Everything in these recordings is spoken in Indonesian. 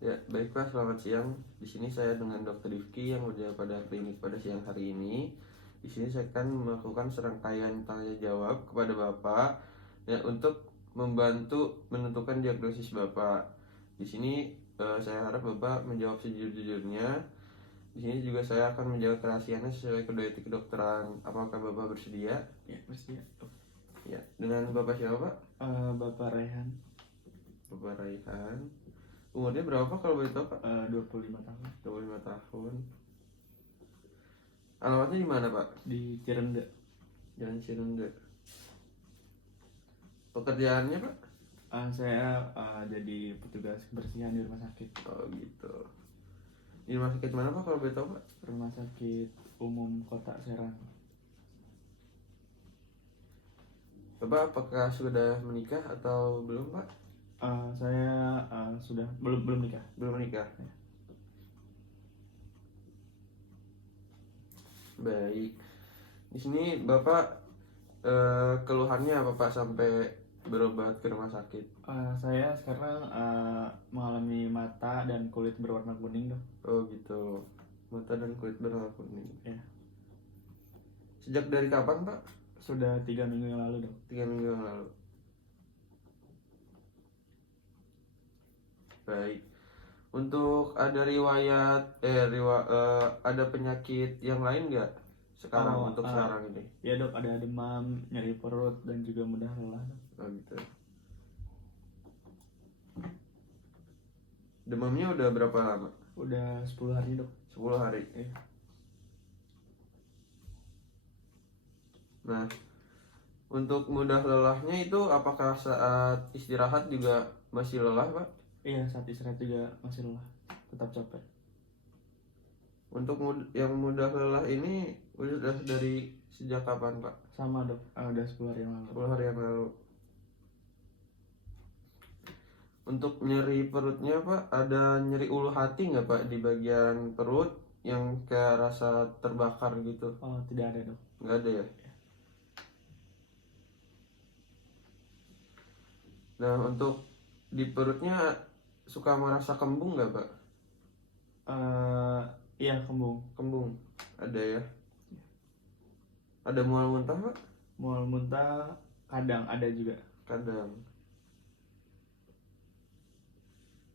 Ya, baik Pak, selamat siang. Di sini saya dengan Dr. Rifki yang udah pada klinik pada siang hari ini. Di sini saya akan melakukan serangkaian tanya jawab kepada Bapak ya untuk membantu menentukan diagnosis Bapak. Di sini saya harap Bapak menjawab sejujur-jujurnya. Di sini juga saya akan menjaga kerahasiaannya sesuai kode etik kedokteran. Apakah Bapak bersedia? Ya, bersedia. Ya, dengan Bapak siapa Pak? Bapak Raihan, Bapak Raihan. Umurnya berapa kalau boleh tahu Pak? 25 tahun, 25 tahun. Alamatnya di mana Pak? di Cirende. Jalan Cirende. Pekerjaannya Pak? Saya jadi petugas kebersihan di rumah sakit. Oh gitu. Di rumah sakit mana Pak kalau boleh tahu Pak? Rumah sakit umum Kota Serang. Bapak apakah sudah menikah atau belum Pak? Saya sudah belum nikah. Belum menikah. Baik. Di sini Bapak keluhannya apa Pak sampai berobat ke rumah sakit? Saya sekarang mengalami mata dan kulit berwarna kuning, dok. Oh gitu. Mata dan kulit berwarna kuning. Ya. Sejak dari kapan Pak? Sudah 3 minggu yang lalu, dok. 3 minggu yang lalu. Baik. Untuk ada riwayat ada penyakit yang lain nggak sekarang untuk sekarang ini? Ya, dok, ada demam, nyeri perut, dan juga mudah lelah, dok. Oh gitu. Demamnya udah berapa lama? Udah 10 hari, dok. 10 hari. Nah, untuk mudah lelahnya itu apakah saat istirahat juga masih lelah, Pak? Iya, saat istirahat juga masih lelah, tetap capek. Untuk yang mudah lelah ini udah dari sejak kapan, Pak? Sama, dok, udah 10 hari yang lalu. 10 hari yang lalu. Untuk nyeri perutnya Pak, ada nyeri ulu hati nggak Pak di bagian perut yang kayak rasa terbakar gitu? Oh, tidak ada, dok. Nggak ada ya? Nah, untuk di perutnya suka merasa kembung nggak Pak? Iya, kembung. Kembung, ada ya? Ada mual muntah Pak? Mual muntah kadang ada juga. Kadang.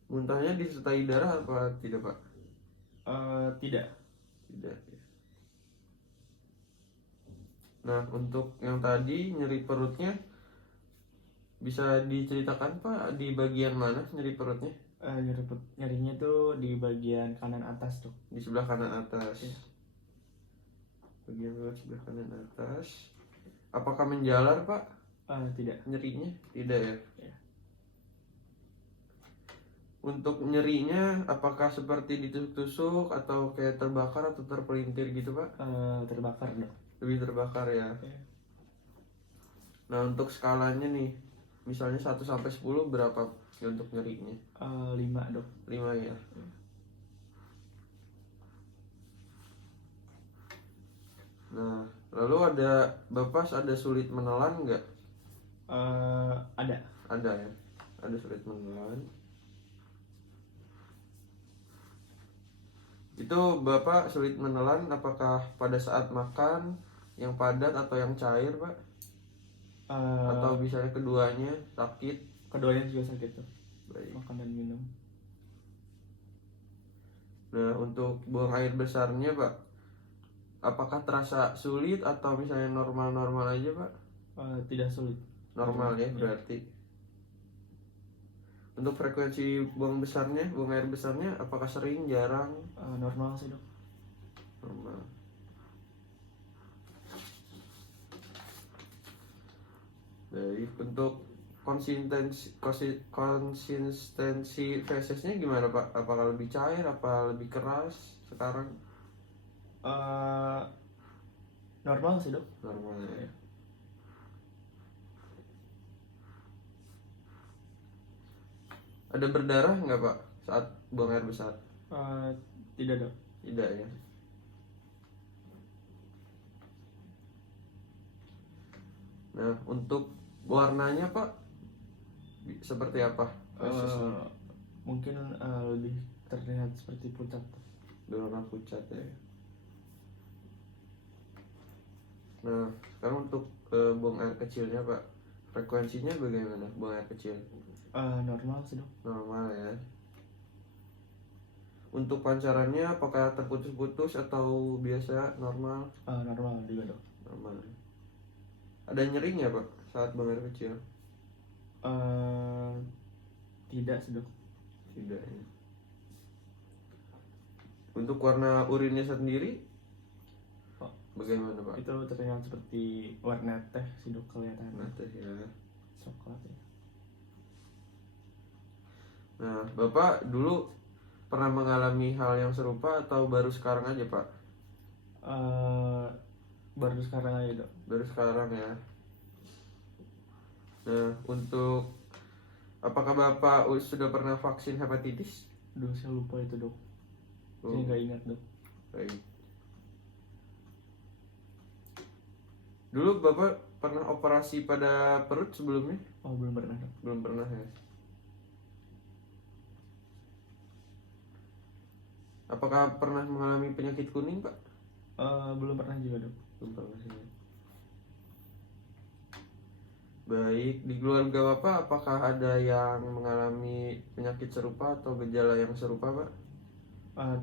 Muntahnya disertai darah apa tidak Pak? Tidak. Tidak ya. Nah, untuk yang tadi nyeri perutnya bisa diceritakan Pak di bagian mana nyeri perutnya? Nyerinya tuh di bagian kanan atas, dok. Di sebelah kanan atas. Iya. Bagian luar sebelah kanan atas. Apakah menjalar Pak Tidak. nyerinya? Tidak ya? Iya. Untuk nyerinya apakah seperti ditusuk-tusuk atau kayak terbakar atau terpelintir gitu Pak? Terbakar, dok. Lebih terbakar ya. Iya. Nah, untuk skalanya nih, misalnya 1 sampai 10 berapa untuk nyerinya? 5, dok. 5 ya. Nah, lalu Bapak ada sulit menelan nggak? Ada. Ada ya. Ada sulit menelan. Itu Bapak sulit menelan apakah pada saat makan yang padat atau yang cair Pak? Atau misalnya keduanya sakit? Keduanya juga sakit, dok. Baik. Makan dan minum. Nah, untuk buang air besarnya Pak, apakah terasa sulit atau misalnya normal-normal aja Pak? Tidak sulit. Normal ya berarti. Untuk frekuensi buang air besarnya apakah sering, jarang? Normal sih, dok. Normal. Baik, untuk konsistensi fesesnya gimana Pak? Apakah lebih cair, apa lebih keras sekarang? Normal sih, dok. Normal ya. Ada berdarah nggak Pak saat buang air besar? Tidak, dok. Tidak ya. Nah, untuk warnanya Pak seperti apa? Mungkin lebih terlihat seperti pucat. berwarna pucat ya. Nah, sekarang untuk buang air kecilnya Pak, frekuensinya bagaimana buang air kecil? Normal sih dok. Normal ya. Untuk pancarannya apakah terputus-putus atau biasa normal? Normal juga dok. Normal. Ada nyeri nggak Pak saat buang air kecil? Tidak sih dok. Tidak ya. Untuk warna urinnya sendiri Oh, bagaimana Pak? itu terlihat seperti warna teh sih dok kelihatannya. Nah, teh ya. Coklat ya. Nah, Bapak dulu pernah mengalami hal yang serupa atau baru sekarang aja Pak? Baru sekarang aja dok. Baru sekarang ya. Nah, untuk apakah Bapak sudah pernah vaksin hepatitis? Duh, saya lupa itu dok. Oh, Saya nggak ingat dok. baik. Dulu Bapak pernah operasi pada perut sebelumnya? Oh, belum pernah dok. Belum pernah ya. Apakah pernah mengalami penyakit kuning Pak? Belum pernah juga dok. Belum pernah ya. Baik, di keluarga Bapak apakah ada yang mengalami penyakit serupa atau gejala yang serupa Pak?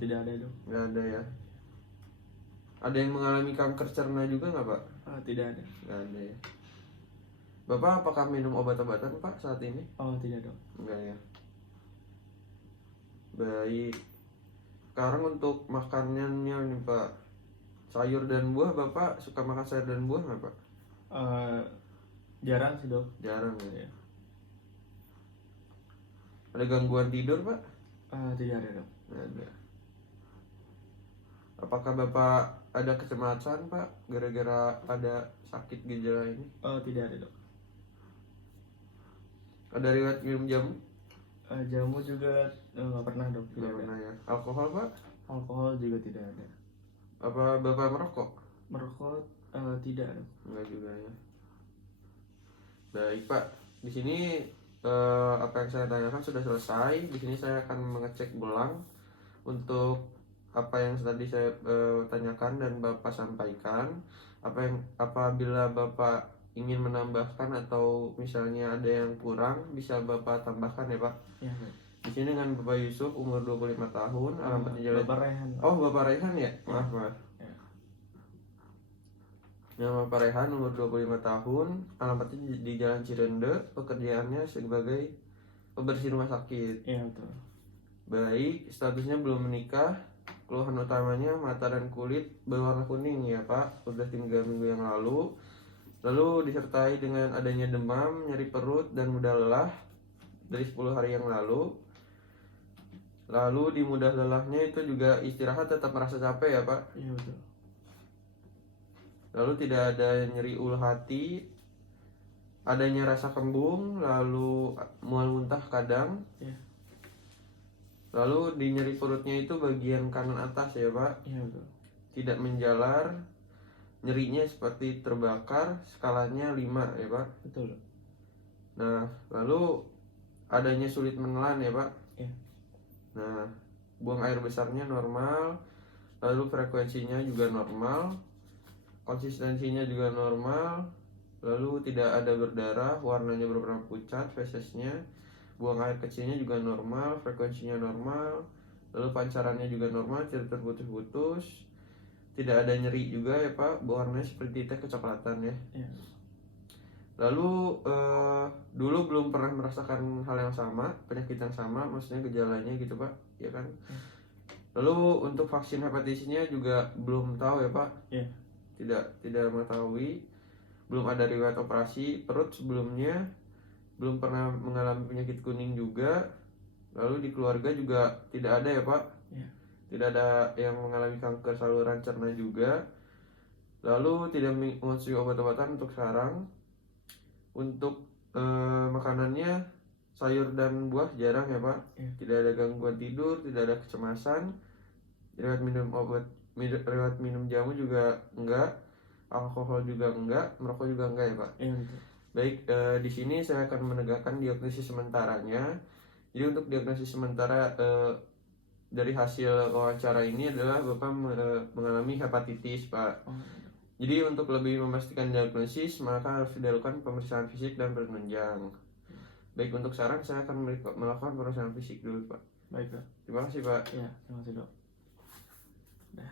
Tidak ada dok. Nggak ada ya. Ada yang mengalami kanker cerna juga nggak Pak? Tidak ada. Nggak ada ya. Bapak apakah minum obat-obatan Pak saat ini? Oh, tidak dok. Enggak ya. Baik. Sekarang untuk makanannya nih Pak, sayur dan buah Bapak suka makan sayur dan buah nggak Pak? Jarang sih dok. Jarang ya. Ya. Ada gangguan tidur Pak? Tidak ada dok. Nggak ada. Apakah Bapak ada kecemasan Pak gara-gara ada sakit gejala ini? Tidak ada dok. Ada riwayat minum jamu? Jamu juga nggak pernah dok. Tidak Nggak ada. pernah ya. Alkohol Pak? Alkohol juga tidak ada. Apa Bapak merokok? Merokok tidak dok. Enggak juga ya. Baik Pak, di sini apa yang saya tanyakan sudah selesai. Di sini saya akan mengecek ulang untuk apa yang tadi saya tanyakan dan Bapak sampaikan. Apabila Bapak ingin menambahkan atau misalnya ada yang kurang bisa Bapak tambahkan ya Pak. Ya baik. Di sini dengan Bapak Yusuf umur 25 tahun, alamatnya Jalan. Bapak Rehan. Oh, Bapak Rehan ya? Maaf. Ya. Nama Pak Rehan umur 25 tahun, alamatnya di Jalan Cirende, pekerjaannya sebagai pembersih rumah sakit. Iya betul. Baik, statusnya belum menikah. Keluhan utamanya mata dan kulit berwarna kuning ya Pak, sudah 3 minggu yang lalu. Lalu disertai dengan adanya demam, nyeri perut, dan mudah lelah dari 10 hari yang lalu. Lalu di mudah lelahnya itu juga istirahat tetap merasa capek ya Pak. Iya betul. Lalu tidak ada nyeri ulu hati, adanya rasa kembung, lalu mual muntah kadang. Iya. Lalu di nyeri perutnya itu bagian kanan atas ya Pak, Iya betul. tidak menjalar, nyerinya seperti terbakar, skalanya 5 ya Pak. Betul. Nah, lalu adanya sulit menelan ya Pak. Iya. Nah, buang air besarnya normal, lalu frekuensinya juga normal, konsistensinya juga normal, lalu tidak ada berdarah, warnanya berwarna pucat, fesesnya, buang air kecilnya juga normal, frekuensinya normal, lalu pancarannya juga normal, tidak terputus-putus, tidak ada nyeri juga ya Pak, warnanya seperti teh kecoklatan ya. Iya. Lalu dulu belum pernah merasakan hal yang sama, penyakit yang sama, maksudnya gejalanya gitu Pak, ya kan? Lalu untuk vaksin hepatitisnya juga belum tahu ya Pak? Iya. Tidak mengetahui, belum ada riwayat operasi perut sebelumnya, belum pernah mengalami penyakit kuning juga. Lalu di keluarga juga tidak ada ya Pak? Iya. Tidak ada yang mengalami kanker saluran cerna juga. Lalu tidak mengonsumsi obat-obatan untuk sekarang. Untuk makanannya sayur dan buah jarang ya Pak. Iya. Tidak ada gangguan tidur, tidak ada kecemasan. Riwayat minum jamu juga enggak, alkohol juga enggak, merokok juga enggak ya Pak. Iya betul. Baik, di sini saya akan menegakkan diagnosis sementaranya. Jadi untuk diagnosis sementara dari hasil wawancara ini adalah Bapak mengalami hepatitis, Pak. Jadi untuk lebih memastikan diagnosis, maka harus dilakukan pemeriksaan fisik dan penunjang. Baik, untuk saran saya akan melakukan pemeriksaan fisik dulu, Pak. Baik, Dok. Terima kasih, Pak. Ya, terima kasih, Dok. Dah.